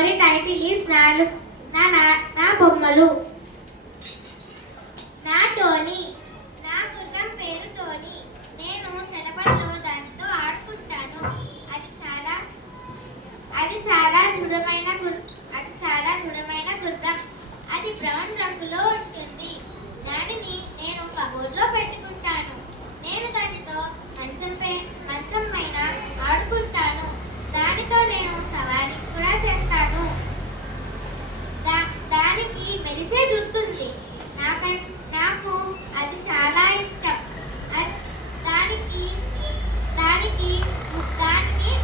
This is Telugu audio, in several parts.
స్టోరీ టైటిల్ ఈస్ నా బొమ్మలు. నా టోనీ. నా గుర్రం పేరు టోనీ. నేను సెలవుల్లో దానితో ఆడుకుంటాను. అది చాలా దృఢమైన గుర్రం. అది బ్రౌన్ రంగులో ఉంటుంది. దానిని నేను కబోర్డ్లో పెట్టుకుంటాను. నేను దానితో మంచం పైన ఆడుకుంటాను. దానితో నేను సవారీ కూడా చేస్తాను. దానికి మెరిసే జుట్టుంది. నాకు అది చాలా ఇష్టం. దానిని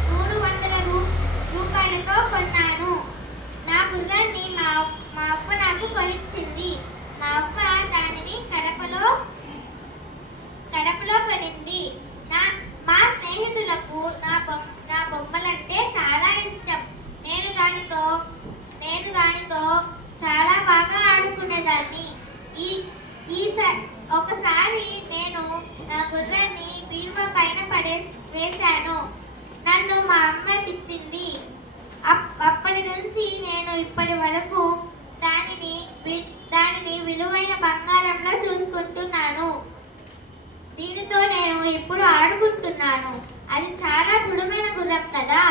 300 రూపాయలతో కొన్నాను. నా గుర్రాన్ని మా అవ్వ నాకు కొనిచ్చింది. మా అవ్వ దానిని కడపలో కొనింది. మా స్నేహితులకు నా బొమ్మలంటే చాలా ఇష్టం. నేను దానితో చాలా బాగా ఆడుకునేదాన్ని. ఒకసారి నేను నా గుర్రాన్ని బీరువా పైన వేశాను. నన్ను మా అమ్మ తిట్టింది. అప్పటి నుంచి నేను ఇప్పటి వరకు దానిని విలువైన బంగారంలో చూసుకుంటున్నాను. దీనితో నేను ఎప్పుడు ఆడుకుంటున్నాను. అది చాలా దృఢమైన గుర్రం కదా.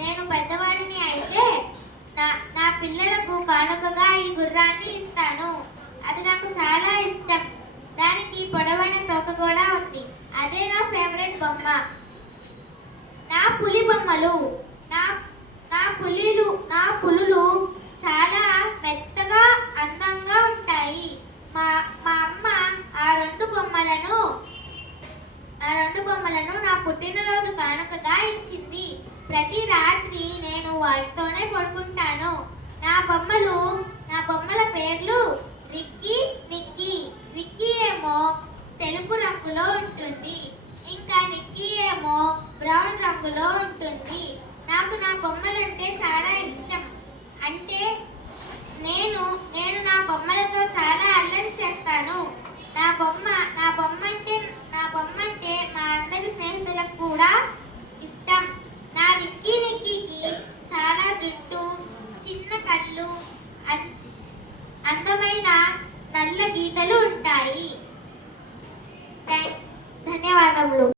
నేను పెద్దవాడిని అయితే నా పిల్లలకు కానుకగా ఈ గుర్రాన్ని ఇస్తాను. అది నాకు చాలా ఇష్టం. దానికి పొడవైన తోక కూడా ఉంది. అదే నా ఫేవరెట్ బొమ్మ. నా పులి బొమ్మలు. నా పులులు చాలా మెత్తగా అందంగా ఉంటాయి. మా అమ్మ ఆ రెండు బొమ్మలను నా పుట్టినరోజు కానుకగా ఇచ్చింది. ప్రతి రాత్రి నేను వాటితోనే పడుకుంటాను. నా బొమ్మల పేర్లు